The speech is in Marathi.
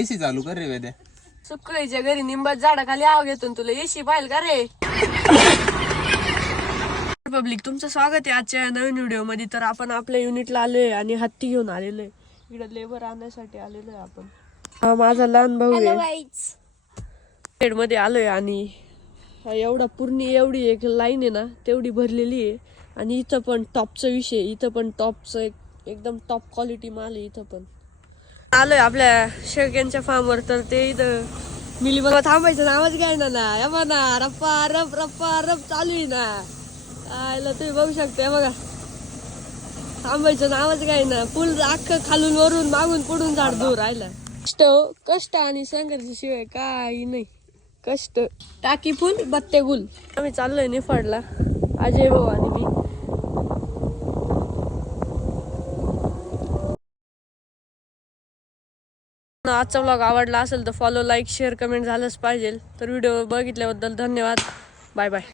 एसी चालू कर रे वेद्या. सुकळीच्या घरी निंबात झाडाखाली आव घेतो तुला एसी पाहिल का रे. पब्लिक तुमचं स्वागत आहे आजच्या नवीन व्हिडिओ मध्ये. तर आपण आपल्या युनिटला आलोय आणि हत्ती घेऊन आलेलोय. इकडे लेबर आणण्यासाठी आलेलोय आपण. हा माझा लहान भाऊ आहे. शेड मध्ये आलोय आणि एवढा पूर्ण एवढी एक लाईन आहे ना तेवढी भरलेली आहे. आणि इथं पण टॉपचा विषय, इथं पण टॉपचं एकदम टॉप क्वालिटी माल आहे. इथं पण आलोय आपल्या शेळक्यांच्या फार्मवर. तर ते इथं मिली बघा थांबायचं नावच घ्यायना ना. या म्हणा रप्पा रप रप्पा रप चालू आहे ना. आयला तुम्ही बघू शकता बघा, थांबायचं नावच घ्यायना. फुल अख्खं खालून वरून मागून पुढून झाड दूर राहिला. कष्ट आणि संघर्ष शिवाय काही नाही. कष्ट टाकी फुल बत्ते गुल. आम्ही चाललोय निफाडला, अजय भाऊ आणि मी. आजचा व्लॉग आवडला असेल तर फॉलो, लाईक, शेअर, कमेंट झालंच पाहिजे. तर व्हिडिओ बघितल्याबद्दल धन्यवाद. Bye bye.